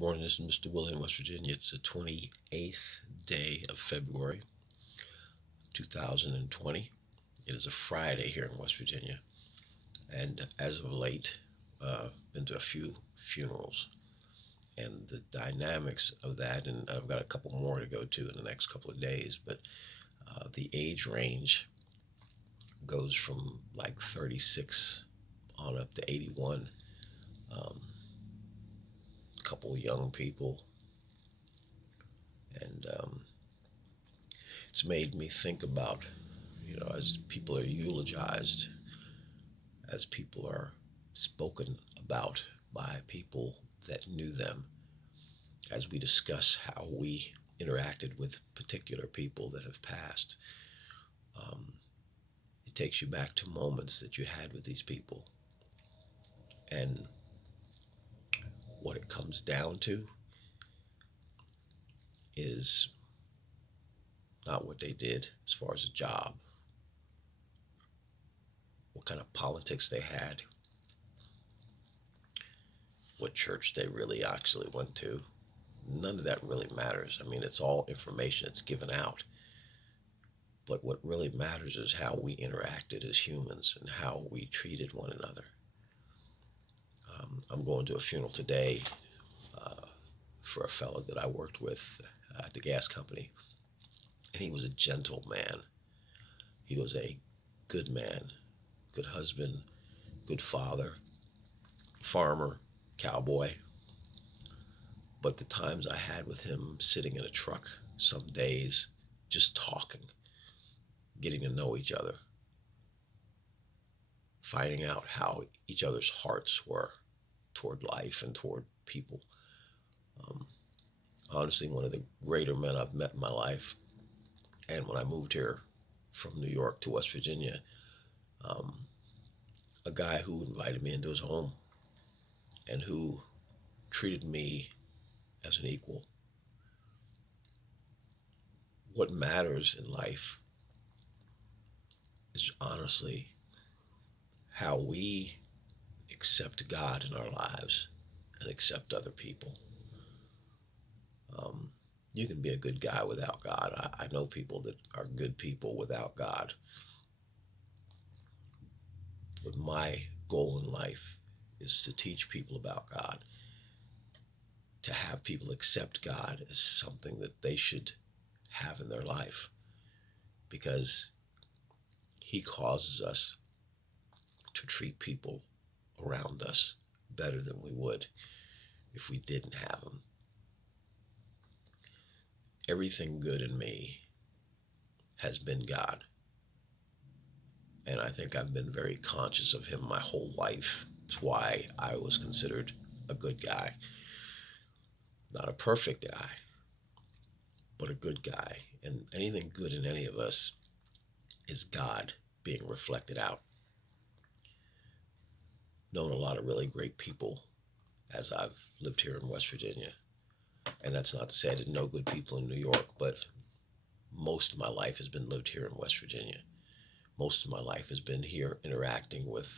Morning, this is Mr. Willie in West Virginia. It's the 28th day of February, 2020. It is a Friday here in West Virginia. And as of late, been to a few funerals. And the dynamics of that, and I've got a couple more to go to in the next couple of days, but the age range goes from like 36 on up to 81. Um, a couple young people. And it's made me think about, as people are eulogized, as people are spoken about by people that knew them, as we discuss how we interacted with particular people that have passed. Um, it takes you back to moments that you had with these people. And what it comes down to is not what they did as far as a job, what kind of politics they had, what church they really actually went to. None of that really matters. I mean, it's all information that's given out. But what really matters is how we interacted as humans and how we treated one another. I'm going to a funeral today uh, for a fellow that I worked with at the gas company, and he was a gentle man. He was a good man, good husband, good father, farmer, cowboy. But the times I had with him sitting in a truck, some days, just talking, getting to know each other, finding out how each other's hearts were toward life and toward people. Um, Honestly, one of the greater men I've met in my life. And when I moved here from New York to West Virginia, um, a guy who invited me into his home and who treated me as an equal. What matters in life is honestly how we accept God in our lives and accept other people. Um, you can be a good guy without God. I know people that are good people without God. But my goal in life is to teach people about God, to have people accept God as something that they should have in their life because He causes us to treat people around us better than we would if we didn't have Him. Everything good in me has been God, and I think I've been very conscious of Him my whole life. That's why I was considered a good guy. Not a perfect guy, but a good guy. And anything good in any of us is God being reflected out. Known a lot of really great people as I've lived here in West Virginia. And that's not to say I didn't know good people in New York, but most of my life has been lived here in West Virginia. Most of my life has been here interacting with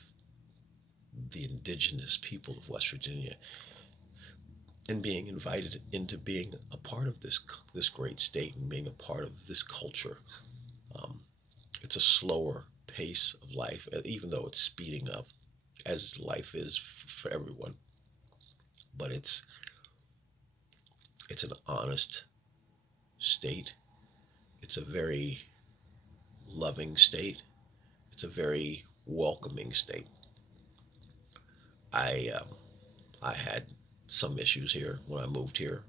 the indigenous people of West Virginia and being invited into being a part of this great state and being a part of this culture. Um, it's a slower pace of life, even though it's speeding up as life is for everyone. But it's an honest state. It's a very loving state. It's a very welcoming state. I had some issues here when I moved here,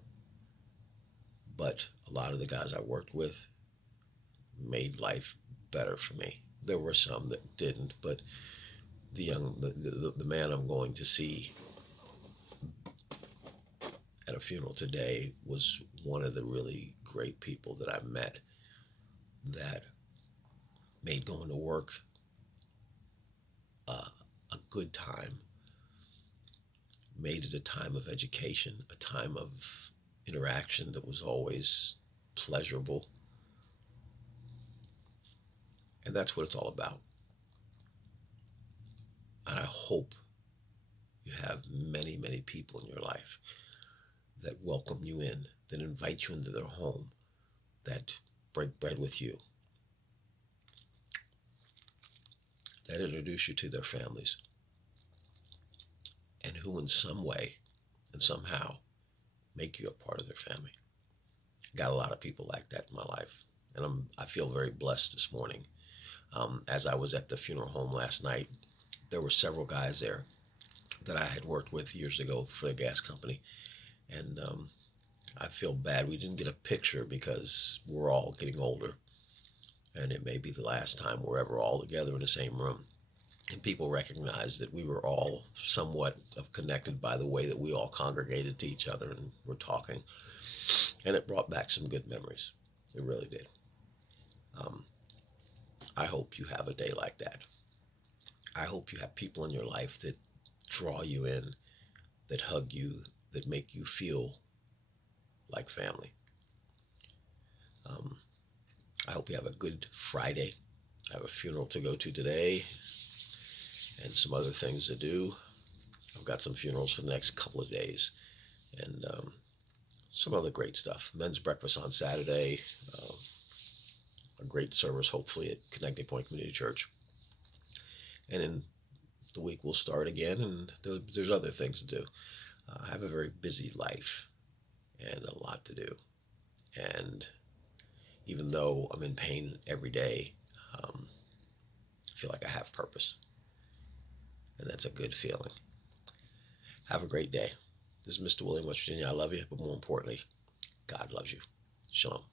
but a lot of the guys I worked with made life better for me. There were some that didn't, but the man I'm going to see at a funeral today was one of the really great people that I met that made going to work uh, a good time, made it a time of education, a time of interaction that was always pleasurable. And that's what it's all about. And I hope you have many, many people in your life that welcome you in, that invite you into their home, that break bread with you, that introduce you to their families, and who in some way and somehow make you a part of their family. Got a lot of people like that in my life, and I feel very blessed this morning. As I was at the funeral home last night, there were several guys there that I had worked with years ago for the gas company, and I feel bad we didn't get a picture because we're all getting older, and it may be the last time we're ever all together in the same room. And people recognized that we were all somewhat connected by the way that we all congregated to each other and were talking, and it brought back some good memories. It really did. Um, I hope you have a day like that. I hope you have people in your life that draw you in, that hug you, that make you feel like family. Um, I hope you have a good Friday. I have a funeral to go to today and some other things to do. I've got some funerals for the next couple of days and some other great stuff. Men's breakfast on Saturday, uh, a great service hopefully at Connecting Point Community Church. And then the week will start again, and there's other things to do. I have a very busy life and a lot to do. And even though I'm in pain every day, um, I feel like I have purpose, and that's a good feeling. Have a great day. This is Mr. William, West Virginia. I love you, but more importantly, God loves you. Shalom.